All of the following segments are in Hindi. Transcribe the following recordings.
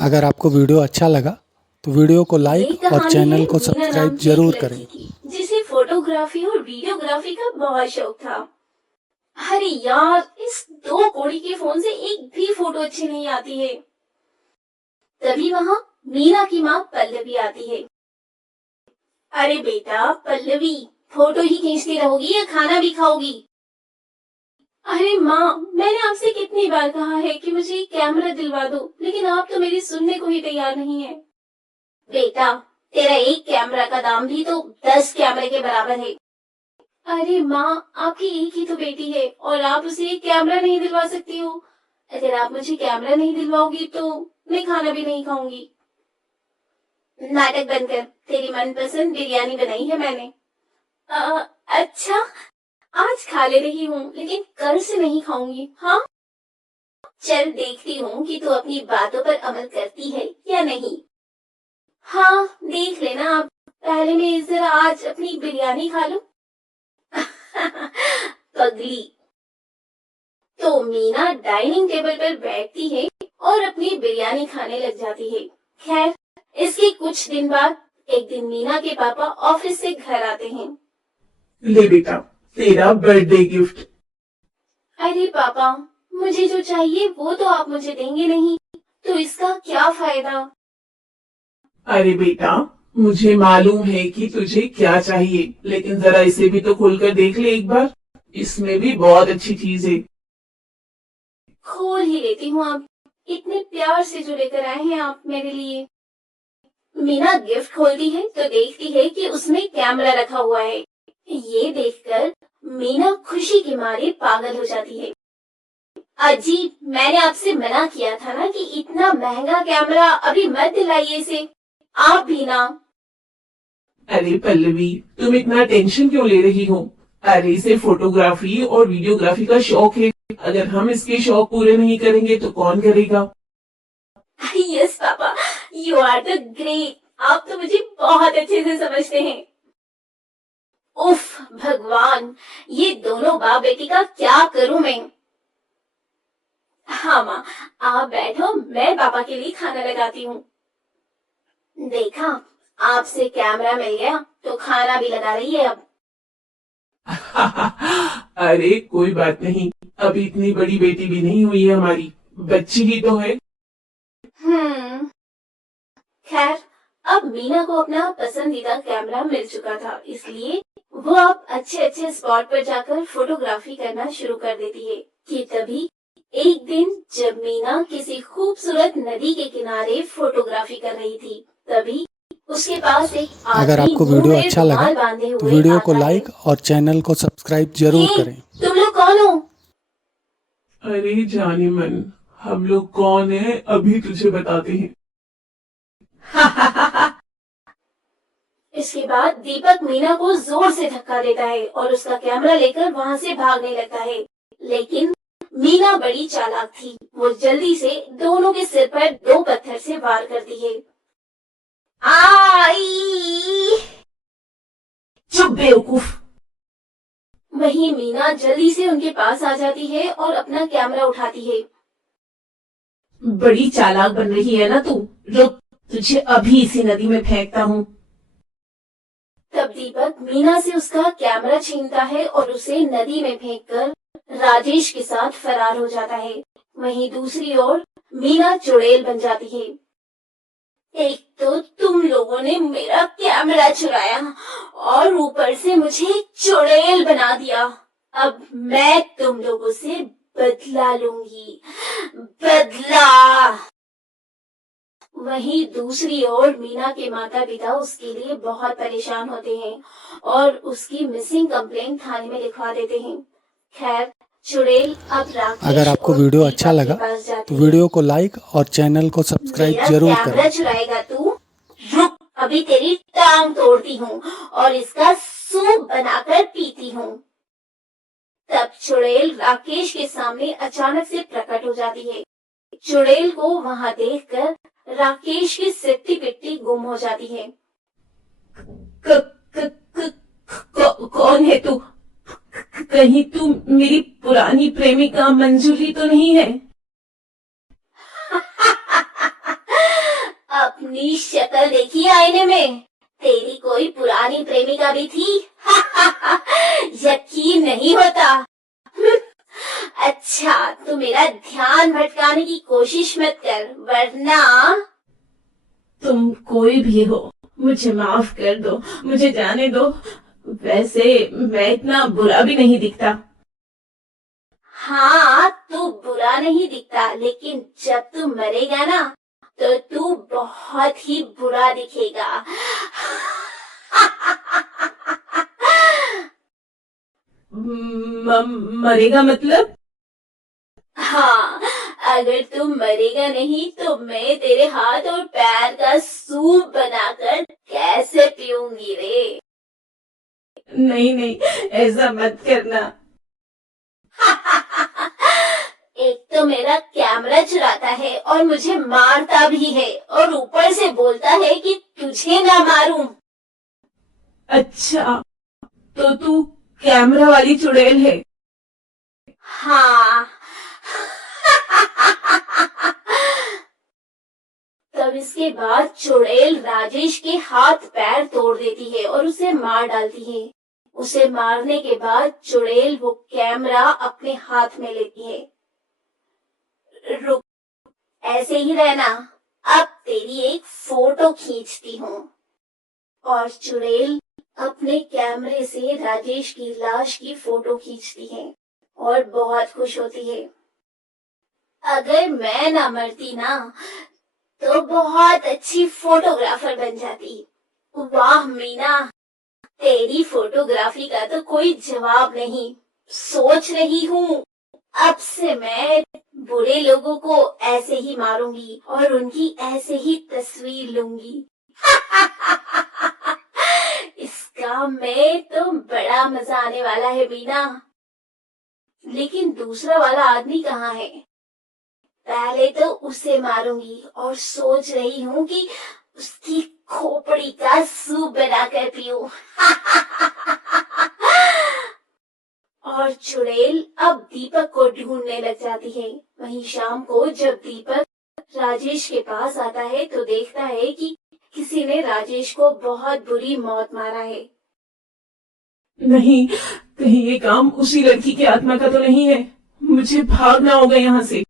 अगर आपको वीडियो अच्छा लगा तो वीडियो को ये लाइक और कहानी चैनल है को मीना नाम सब्सक्राइब की एक जरूर करें। लड़की की जिसे फोटोग्राफी और वीडियोग्राफी का बहुत शौक था। अरे यार, इस दो कौड़ी के फोन से एक भी फोटो अच्छी नहीं आती है। तभी वहाँ मीना की माँ पल्लवी आती है। अरे बेटा पल्लवी, फोटो ही खींचती रहोगी या खाना भी खाओगी? अरे माँ, मैंने आपसे कितनी बार कहा है कि मुझे कैमरा दिलवा दो, लेकिन आप तो मेरी सुनने को ही तैयार नहीं है। बेटा, तेरा एक कैमरा का दाम भी तो 10 कैमरे के बराबर है। अरे माँ, आपकी एक ही तो बेटी है और आप उसे कैमरा नहीं दिलवा सकती हो। अगर आप मुझे कैमरा नहीं दिलवाओगी तो मैं खाना भी नहीं खाऊंगी। नाटक बंद कर, तेरी मनपसंद बिरयानी बनाई है मैंने। अच्छा, आज खा ले रही हूँ लेकिन कल से नहीं खाऊंगी। हाँ, चल देखती हूँ कि तू अपनी बातों पर अमल करती है या नहीं। हाँ, देख लेना आप। पहले मैं जरा आज अपनी बिरयानी खा लूं। पगली। तो मीना डाइनिंग टेबल पर बैठती है और अपनी बिरयानी खाने लग जाती है। खैर, इसके कुछ दिन बाद एक दिन मीना के पापा ऑफिस से घर आते हैं। ले बेटा, तेरा बर्थडे गिफ्ट। अरे पापा, मुझे जो चाहिए वो तो आप मुझे देंगे नहीं, तो इसका क्या फायदा? अरे बेटा, मुझे मालूम है कि तुझे क्या चाहिए, लेकिन जरा इसे भी तो खोलकर देख ले एक बार। इसमें भी बहुत अच्छी चीज है। खोल ही लेती हूँ आप। इतने प्यार से जो लेकर आए हैं आप मेरे लिए। मीना गिफ्ट खोलती है तो देखती है कि उसमें कैमरा रखा हुआ है। ये देखकर मीना खुशी के मारे पागल हो जाती है। अजी, मैंने आपसे मना किया था ना कि इतना महंगा कैमरा अभी मत दिलाइए इसे। आप भी ना। अरे पल्लवी, तुम इतना टेंशन क्यों ले रही हो? अरे इसे फोटोग्राफी और वीडियोग्राफी का शौक है। अगर हम इसके शौक पूरे नहीं करेंगे तो कौन करेगा? Yes papa, you are the great. आप तो मुझे बहुत अच्छे से समझते हैं। उफ भगवान, ये दोनों बाप बेटी का क्या करूं मैं? हाँ माँ, आप बैठो, मैं पापा के लिए खाना लगाती हूँ। देखा, आपसे कैमरा मिल गया तो खाना भी लगा रही है अब। अरे कोई बात नहीं, अभी इतनी बड़ी बेटी भी नहीं हुई है हमारी, बच्ची ही तो है। हम्म, खैर, अब मीना को अपना पसंदीदा कैमरा मिल चुका था, इसलिए वो अब अच्छे अच्छे स्पॉट पर जाकर फोटोग्राफी करना शुरू कर देती है। कि तभी एक दिन जब मीना किसी खूबसूरत नदी के किनारे फोटोग्राफी कर रही थी, तभी उसके पास एक अगर आदमी आपको मुंह वीडियो में अच्छा लगा रुमाल बांधे तो हुए वीडियो को आता है। लाइक और चैनल को सब्सक्राइब जरूर हे, करें। तुम लोग कौन हो? अरे जाने मन, हम लोग कौन है अभी तुझे बताते हैं। इसके बाद दीपक मीना को जोर से धक्का देता है और उसका कैमरा लेकर वहाँ से भागने लगता है। लेकिन मीना बड़ी चालाक थी। वो जल्दी से दोनों के सिर पर 2 पत्थर से वार करती है। आई! चुप बेवकूफ। वहीं मीना जल्दी से उनके पास आ जाती है और अपना कैमरा उठाती है। बड़ी चालाक बन रही है ना तू। रुक, तुझे अभी इसी नदी में फेंकता हूँ। तब दीपक मीना से उसका कैमरा छीनता है और उसे नदी में फेंककर राजेश के साथ फरार हो जाता है। वहीं दूसरी ओर मीना चुड़ैल बन जाती है। एक तो तुम लोगों ने मेरा कैमरा चुराया और ऊपर से मुझे चुड़ैल बना दिया। अब मैं तुम लोगों से बदला लूंगी, बदला। वहीं दूसरी ओर मीना के माता पिता उसके लिए बहुत परेशान होते हैं और उसकी मिसिंग कंप्लेंट थाने में लिखवा देते हैं। खैर, चुड़ैल अब राकेश अगर आपको और वीडियो दीपक अच्छा के लगा पास तो जाती है। वीडियो को लाइक और चैनल को सब्सक्राइब मेरा जरूर कैमरा करें। चुराएगा तू? रुक, अभी तेरी टांग तोड़ती हूँ और इसका सूप बनाकर पीती हूँ। तब चुड़ैल राकेश के सामने अचानक से प्रकट हो जाती है। चुड़ैल को वहां देखकर राकेश की सिट्टी पिट्टी गुम हो जाती है। कौन है तू? कहीं तू मेरी पुरानी प्रेमिका मंजूरी तो नहीं है? अपनी शक्ल देखी आईने में? तेरी कोई पुरानी प्रेमिका भी थी? यकीन नहीं होता। अच्छा, तू मेरा ध्यान भटकाने की कोशिश मत कर, वरना। तुम कोई भी हो, मुझे माफ कर दो, मुझे जाने दो। वैसे मैं इतना बुरा भी नहीं दिखता। हाँ, तू बुरा नहीं दिखता, लेकिन जब तू मरेगा ना, तो तू बहुत ही बुरा दिखेगा। मरेगा मतलब? हाँ, अगर तू मरेगा नहीं तो मैं तेरे हाथ और पैर का सूप बनाकर कैसे पीऊंगी रे? नहीं नहीं, ऐसा मत करना। एक तो मेरा कैमरा चुराता है और मुझे मारता भी है, और ऊपर से बोलता है कि तुझे ना मारूं। अच्छा, तो तू कैमरा वाली चुड़ैल है? हाँ। तब इसके बाद चुड़ैल राजेश के हाथ पैर तोड़ देती है और उसे मार डालती है। उसे मारने के बाद चुड़ैल वो कैमरा अपने हाथ में लेती है। रुक, ऐसे ही रहना, अब तेरी एक फोटो खींचती हूँ। और चुड़ैल अपने कैमरे से राजेश की लाश की फोटो खींचती है और बहुत खुश होती है। अगर मैं ना मरती ना, तो बहुत अच्छी फोटोग्राफर बन जाती। वाह मीना, तेरी फोटोग्राफी का तो कोई जवाब नहीं। सोच रही हूँ, अब से मैं बुरे लोगों को ऐसे ही मारूंगी और उनकी ऐसे ही तस्वीर लूंगी। इसका मैं तो बड़ा मजा आने वाला है मीना। लेकिन दूसरा वाला आदमी कहाँ है? पहले तो उसे मारूंगी और सोच रही हूँ कि उसकी खोपड़ी का सूप बनाकर पीऊं। और चुड़ैल अब दीपक को ढूंढने लग जाती है। वहीं शाम को जब दीपक राजेश के पास आता है तो देखता है कि किसी ने राजेश को बहुत बुरी मौत मारा है। नहीं, कहीं ये काम उसी लड़की की आत्मा का तो नहीं है? मुझे भागना होगा यहाँ से।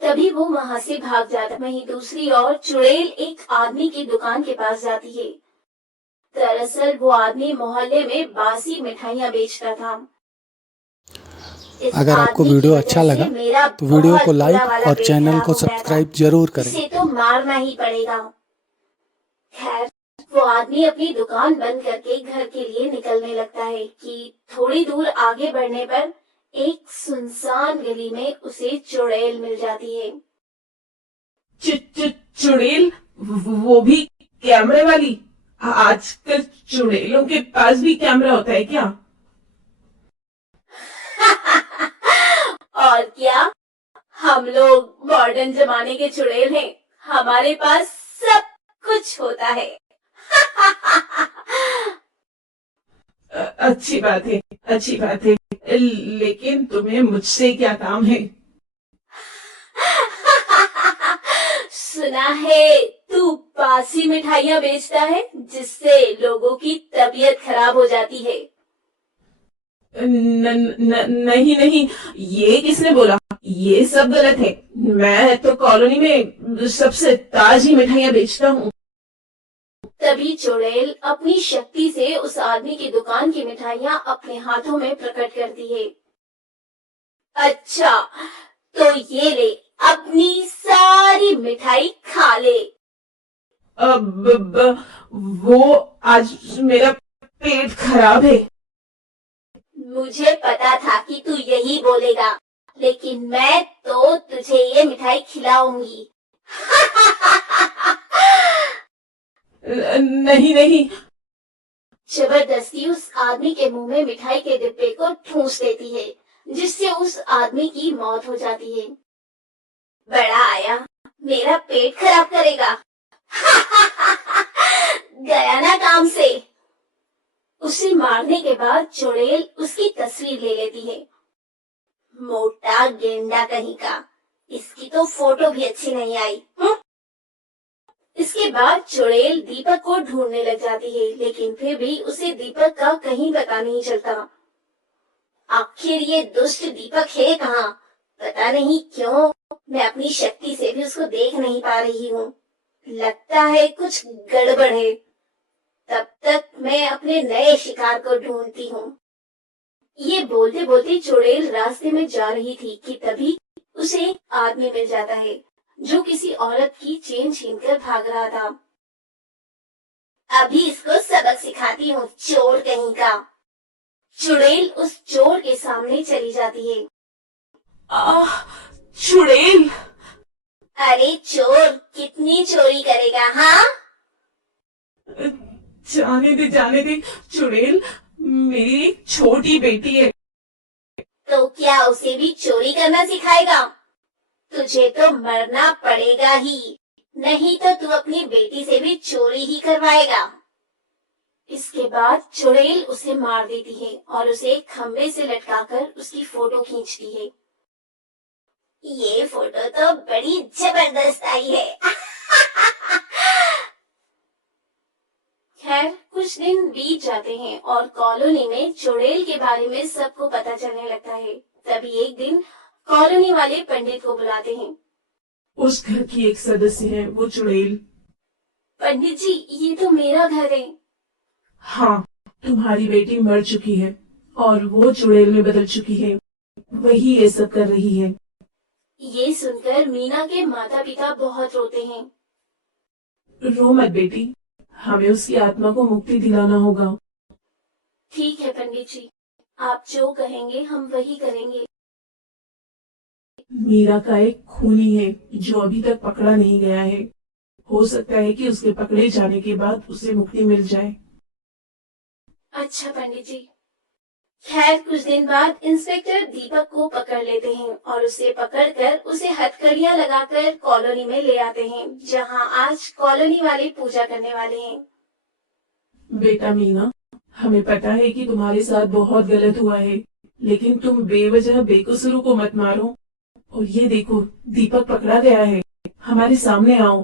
तभी वो वहां से भाग जाता। वहीं दूसरी ओर चुड़ैल एक आदमी की दुकान के पास जाती है। दरअसल वो आदमी मोहल्ले में बासी मिठाइयाँ बेचता था। इस अगर आपको आदमी की वीडियो वजह अच्छा से लगा मेरा तो वीडियो बहुत को बुरा लाइक वाला और पेट चैनल खराब को हो गया था। सब्सक्राइब जरूर करें। इसे तो मारना ही पड़ेगा। खैर, वो आदमी अपनी दुकान बंद करके घर के लिए निकलने लगता है कि थोड़ी दूर आगे बढ़ने पर एक सुनसान गली में उसे चुड़ैल मिल जाती है। चुड़ैल? वो भी कैमरे वाली? आजकल चुड़ैलों के पास भी कैमरा होता है क्या? और क्या, हम लोग मॉडर्न जमाने के चुड़ैल हैं। हमारे पास सब कुछ होता है। अच्छी बात है, अच्छी बात है। लेकिन तुम्हें मुझसे क्या काम है? सुना है तू बासी मिठाइयाँ बेचता है जिससे लोगों की तबीयत खराब हो जाती है। नहीं नहीं, ये किसने बोला? ये सब गलत है। मैं तो कॉलोनी में सबसे ताजी मिठाइयाँ बेचता हूँ। तभी चुड़ैल अपनी शक्ति से उस आदमी की दुकान की मिठाइयाँ अपने हाथों में प्रकट करती है। अच्छा, तो ये ले, अपनी सारी मिठाई खा ले। अब वो आज मेरा पेट खराब है। मुझे पता था कि तू यही बोलेगा, लेकिन मैं तो तुझे ये मिठाई खिलाऊंगी। नहीं नहीं। जबरदस्ती उस आदमी के मुंह में मिठाई के डिब्बे को ठूंस देती है, जिससे उस आदमी की मौत हो जाती है। बड़ा आया, मेरा पेट खराब करेगा। गया ना काम से। उसे मारने के बाद चुड़ैल उसकी तस्वीर ले लेती है। मोटा गेंडा कहीं का, इसकी तो फोटो भी अच्छी नहीं आई। इसके बाद चुड़ैल दीपक को ढूंढने लग जाती है, लेकिन फिर भी उसे दीपक का कहीं पता नहीं चलता। आखिर ये दुष्ट दीपक है कहाँ? पता नहीं क्यों मैं अपनी शक्ति से भी उसको देख नहीं पा रही हूँ। लगता है कुछ गड़बड़ है। तब तक मैं अपने नए शिकार को ढूंढती हूँ। ये बोलते बोलते चुड़ैल रास्ते में जा रही थी कि तभी उसे एक आदमी मिल जाता है जो किसी औरत की चेन छीनकर भाग रहा था। अभी इसको सबक सिखाती हूँ, चोर कहीं का। चुड़ैल उस चोर के सामने चली जाती है। आह, चुड़ैल! अरे चोर, कितनी चोरी करेगा? हाँ, जाने दे चुड़ैल, मेरी एक छोटी बेटी है। तो क्या उसे भी चोरी करना सिखाएगा? तुझे तो मरना पड़ेगा ही, नहीं तो तू अपनी बेटी से भी चोरी ही करवाएगा। इसके बाद चुड़ैल उसे मार देती है और उसे एक खंबे से लटकाकर उसकी फोटो खींचती है। ये फोटो तो बड़ी जबरदस्त आई है। खैर, कुछ दिन बीत जाते हैं और कॉलोनी में चुड़ैल के बारे में सबको पता चलने लगता है। तभी एक दिन कॉलोनी वाले पंडित को बुलाते हैं। उस घर की एक सदस्य है वो चुड़ैल। पंडित जी, ये तो मेरा घर है। हाँ, तुम्हारी बेटी मर चुकी है और वो चुड़ैल में बदल चुकी है। वही ये सब कर रही है। ये सुनकर मीना के माता पिता बहुत रोते हैं। रो मत बेटी, हमें उसकी आत्मा को मुक्ति दिलाना होगा। ठीक है पंडित जी, आप जो कहेंगे हम वही करेंगे। मीरा का एक खूनी है जो अभी तक पकड़ा नहीं गया है। हो सकता है कि उसके पकड़े जाने के बाद उसे मुक्ति मिल जाए। अच्छा पंडित जी। खैर, कुछ दिन बाद इंस्पेक्टर दीपक को पकड़ लेते हैं और उसे पकड़कर उसे हथकड़ियां लगाकर कॉलोनी में ले आते हैं, जहां आज कॉलोनी वाले पूजा करने वाले हैं। बेटा मीना, हमें पता है कि तुम्हारे साथ बहुत गलत हुआ है, लेकिन तुम बेवजह बेकसूरों को मत मारो। और ये देखो, दीपक पकड़ा गया है, हमारे सामने आओ।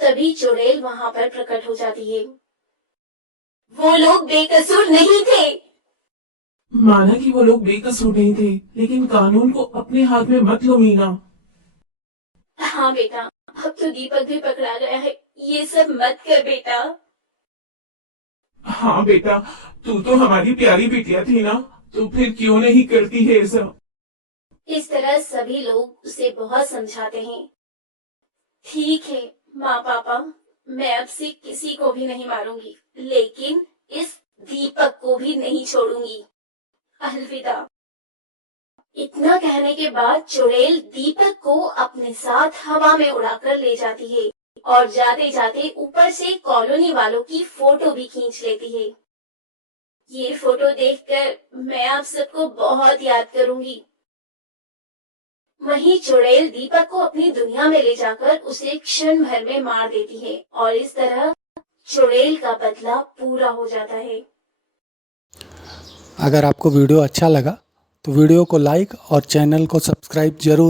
तभी चुड़ैल वहां पर प्रकट हो जाती है। वो लोग बेकसूर नहीं थे। माना कि वो लोग बेकसूर नहीं थे, लेकिन कानून को अपने हाथ में मत लो मीना। हाँ बेटा, अब तो दीपक भी पकड़ा गया है, ये सब मत कर बेटा। हाँ बेटा, तू तो हमारी प्यारी बिटिया थी ना, तो फिर क्यों नहीं करती है ऐसा? इस तरह सभी लोग उसे बहुत समझाते हैं। ठीक है माँ पापा, मैं अब से किसी को भी नहीं मारूंगी, लेकिन इस दीपक को भी नहीं छोड़ूंगी। अलविदा। इतना कहने के बाद चुड़ैल दीपक को अपने साथ हवा में उड़ाकर ले जाती है और जाते जाते ऊपर से कॉलोनी वालों की फोटो भी खींच लेती है। ये फोटो देखकर मैं आप सबको बहुत याद करूंगी। वहीं चुड़ैल दीपक को अपनी दुनिया में ले जाकर उसे क्षण भर में मार देती है और इस तरह चुड़ैल का बदला पूरा हो जाता है। अगर आपको वीडियो अच्छा लगा तो वीडियो को लाइक और चैनल को सब्सक्राइब जरूर